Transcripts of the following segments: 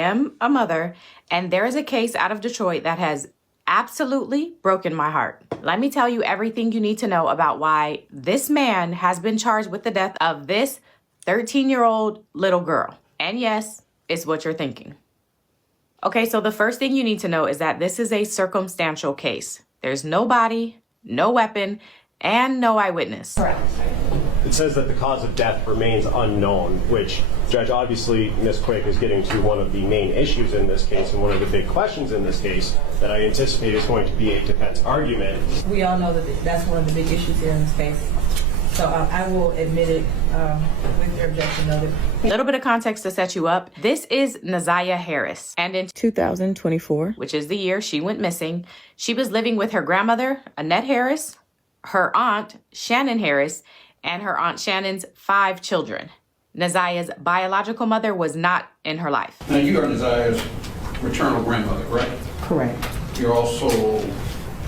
am a mother, and there is a case out of Detroit that has absolutely broken my heart. Let me tell you everything you need to know about why this man has been charged with the death of this 13-year-old little girl. And yes, it's what you're thinking. Okay, so the first thing you need to know is that this is a circumstantial case. There's no body, no weapon, and no eyewitness. Correct. It says that the cause of death remains unknown, which, Judge, obviously Ms. Quick is getting to one of the main issues in this case and one of the big questions in this case that I anticipate is going to be a defense argument. We all know that that's one of the big issues here in this case. So I will admit it with your objection noted. A little bit of context to set you up. This is Naziah Harris. And in 2024, which is the year she went missing, she was living with her grandmother, Annette Harris, her aunt, Shannon Harris, and her Aunt Shannon's 5 children. Naziah's biological mother was not in her life. Now, you are Naziah's maternal grandmother, right? Correct. You're also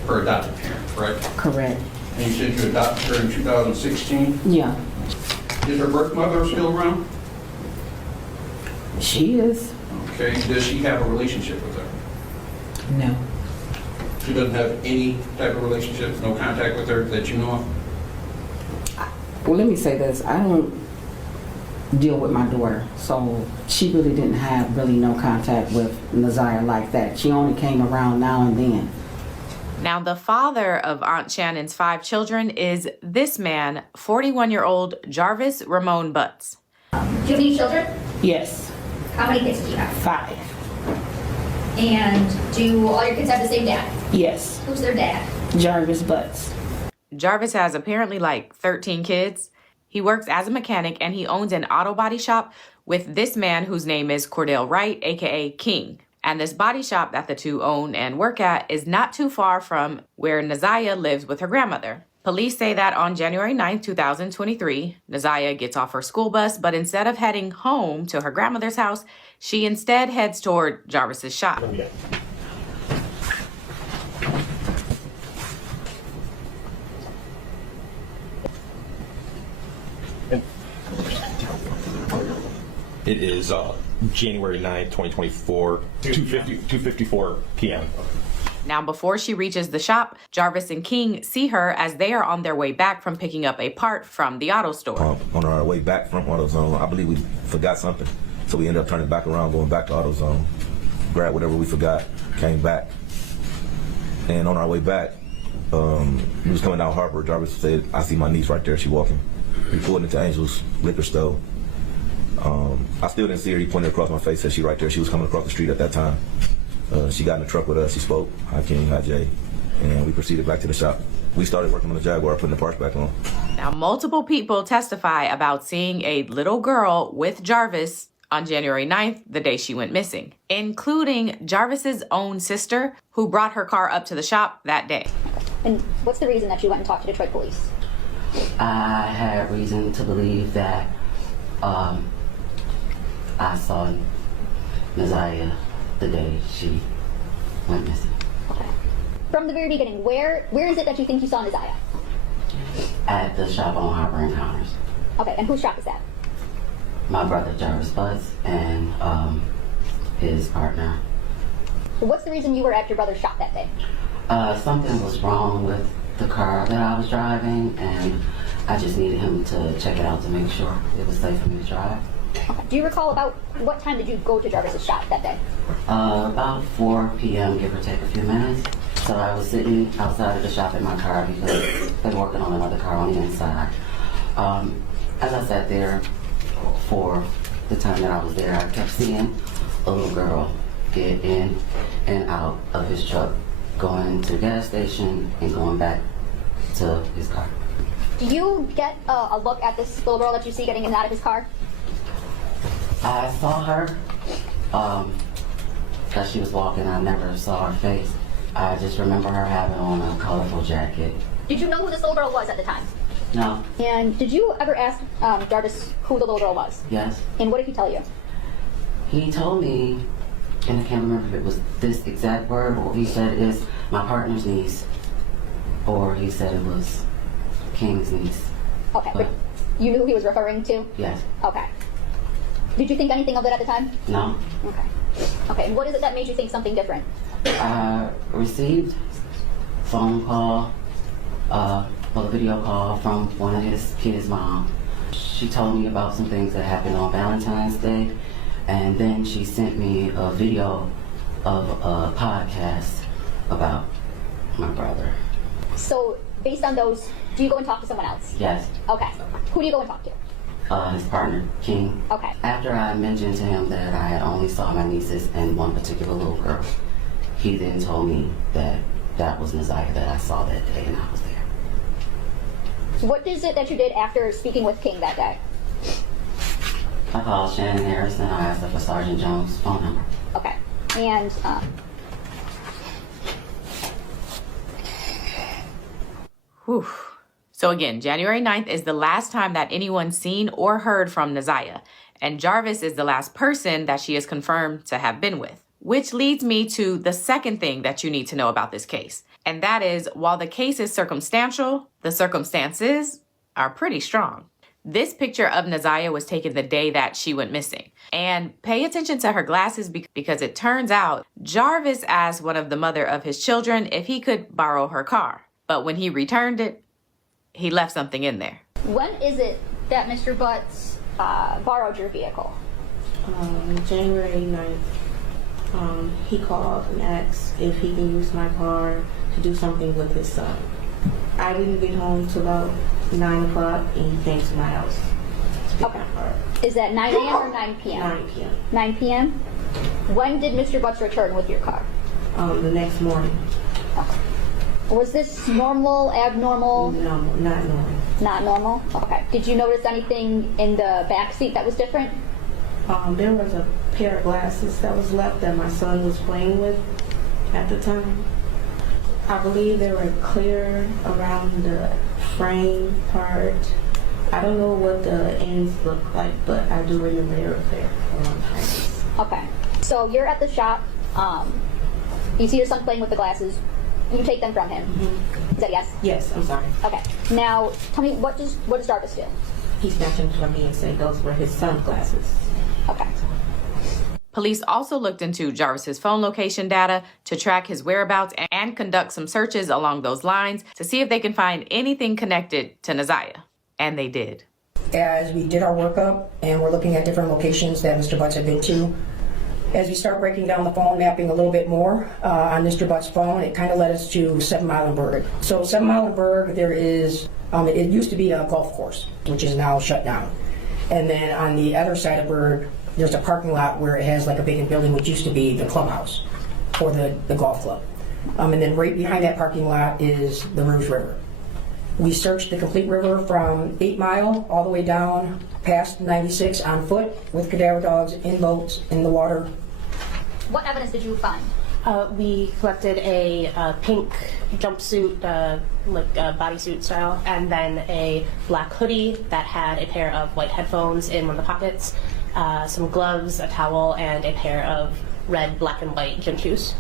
her adopted parent, correct? Correct. And you said you adopted her in 2016? Yeah. Is her birth mother still around? She is. Okay. Does she have a relationship with her? No. She doesn't have any type of relationship, no contact with her that you know of? Well, let me say this. I don't deal with my daughter, so she really didn't have no contact with Naziah like that. She only came around now and then. Now, the father of Aunt Shannon's 5 children is this man, 41-year-old Jarvis Ramon Butts. Do you have any children? Yes. How many kids do you have? 5. And do all your kids have the same dad? Yes. Who's their dad? Jarvis Butts. Jarvis has apparently like 13 kids. He works as a mechanic and he owns an auto body shop with this man whose name is Cordell Wright, aka King. And this body shop that the two own and work at is not too far from where Naziah lives with her grandmother. Police say that on January 9th, 2023, Naziah gets off her school bus, but instead of heading home to her grandmother's house, she instead heads toward Jarvis's shop. It is January 9th, 2024, 2:54 p.m. Now, before she reaches the shop, Jarvis and King see her as they are on their way back from picking up a part from the auto store. On our way back from AutoZone, I believe we forgot something. So we ended up turning back around, going back to AutoZone, grabbed whatever we forgot, came back. And on our way back, we was coming down Harper. Jarvis said, "I see my niece right there, she walking." We pulled into Angel's liquor store. I still didn't see her. He pointed across my face, said she right there. She was coming across the street at that time. She got in the truck with us. She spoke, "Hi King, hi Jay," and we proceeded back to the shop. We started working on the Jaguar, putting the parts back on. Now, multiple people testify about seeing a little girl with Jarvis on January 9th, the day she went missing, including Jarvis's own sister, who brought her car up to the shop that day. And what's the reason that you went and talked to Detroit police? I had reason to believe that I saw Naziah the day she went missing. Okay. From the very beginning, where is it that you think you saw Naziah? At the shop on Harper Encounters. Okay, and whose shop is that? My brother Jarvis Butts and his partner. What's the reason you were at your brother's shop that day? Something was wrong with the car that I was driving, and I just needed him to check it out to make sure it was safe for me to drive. Okay. Do you recall about what time did you go to Jarvis's shop that day? About 4 p.m., give or take a few minutes. So I was sitting outside of the shop in my car because they were working on another car on the inside. As I sat there for the time that I was there, I kept seeing a little girl get in and out of his truck, going to the gas station and going back to his car. Do you get a look at this little girl that you see getting in and out of his car? I saw her as she was walking. I never saw her face. I just remember her having on a colorful jacket. Did you know who this little girl was at the time? No. And did you ever ask Jarvis who the little girl was? Yes. And what did he tell you? He told me, and I can't remember if it was this exact word, but what he said is my partner's niece, or he said it was King's niece. Okay, but you knew who he was referring to? Yes. Okay. Did you think anything of it at the time? No. Okay. Okay, and what is it that made you think something different? I received phone call, a video call from one of his kids' mom. She told me about some things that happened on Valentine's Day, and then she sent me a video of a podcast about my brother. So, based on those, do you go and talk to someone else? Yes, Okay. Who do you go and talk to? his partner, King. Okay. After I mentioned to him that I had only saw my nieces and one particular little girl, he then told me that that was Naziah that I saw that day and I was there. What is it that you did after speaking with King that day? I called Shannon Harris and I asked her for Sergeant Jones' phone number. Okay. And, Whew. So again, January 9th is the last time that anyone's seen or heard from Naziah, and Jarvis is the last person that she is confirmed to have been with. Which leads me to the second thing that you need to know about this case, and that is, while the case is circumstantial, the circumstances are pretty strong. This picture of Naziah was taken the day that she went missing. And pay attention to her glasses because it turns out Jarvis asked one of the mother of his children if he could borrow her car. But when he returned it, he left something in there. when is it that Mr. Butts borrowed your vehicle? January 9th. He called and asked if he can use my car to do something with his son. I didn't get home till about 9 o'clock, and he came to my house to pick my car. Is that 9 a.m. or 9 p.m.? 9 p.m. 9 p.m.? When did Mr. Butts return with your car? The next morning. Was this normal, abnormal? No, not normal. Not normal? Okay. Did you notice anything in the back seat that was different? There was a pair of glasses that was left that my son was playing with at the time. I believe they were clear around the frame part. I don't know what the ends look like, but I do remember they were clear around the frames. Okay. So you're at the shop. You see your son playing with the glasses. You take them from him. Mm-hmm. Is that yes? Yes, I'm sorry. Okay. Now, tell me, what does Jarvis do? He snatched them from me and said those were his son's glasses. Okay. Police also looked into Jarvis's phone location data to track his whereabouts and conduct some searches along those lines to see if they can find anything connected to Naziah. And they did. As we did our workup and we're looking at different locations that Mr. Butts had been to, as we start breaking down the phone mapping a little bit more on Mr. Butts' phone, it kind of led us to 7 Mile and Berg. So 7 Mile and Berg, there is, it used to be a golf course, which is now shut down. And then on the other side of Berg, there's a parking lot where it has like a vacant building, which used to be the clubhouse or the golf club. And then right behind that parking lot is the Rouge River. We searched the complete river from 8 Mile all the way down past 96 on foot with cadaver dogs in boats in the water. What evidence did you find? We collected a pink jumpsuit, like bodysuit style, and then a black hoodie that had a pair of white headphones in one of the pockets, some gloves, a towel, and a pair of red, black, and white gym shoes.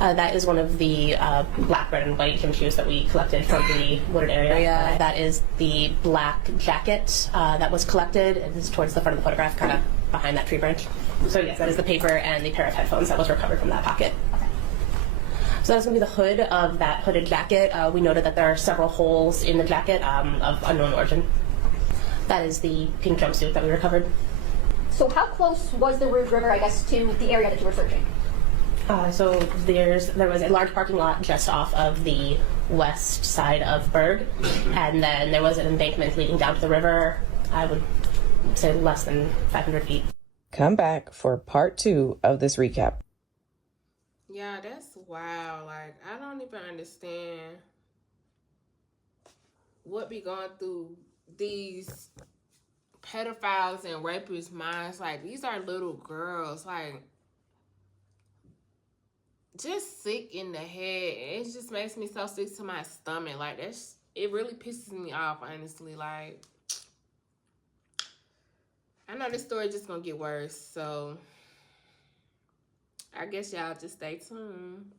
That is one of the black, red, and white gym shoes that we collected from the wooded area. That is the black jacket that was collected. It is towards the front of the photograph, kind of behind that tree branch. So yes, that is the paper and the pair of headphones that was recovered from that pocket. Okay. So that's going to be the hood of that hooded jacket. We noted that there are several holes in the jacket of unknown origin. That is the pink jumpsuit that we recovered. So how close was the Rouge River, I guess, to the area that you were searching? So there was a large parking lot just off of the west side of Berg, and then there was an embankment leading down to the river. I would say less than 500 feet. Come back for part 2 of this recap. Yeah, that's wild. Like, I don't even understand what be going through these pedophiles and rapists' minds. Like, these are little girls. Like, just sick in the head. It just makes me so sick to my stomach. Like, it really pisses me off, honestly. Like, I know this story just gonna get worse, so I guess y'all just stay tuned.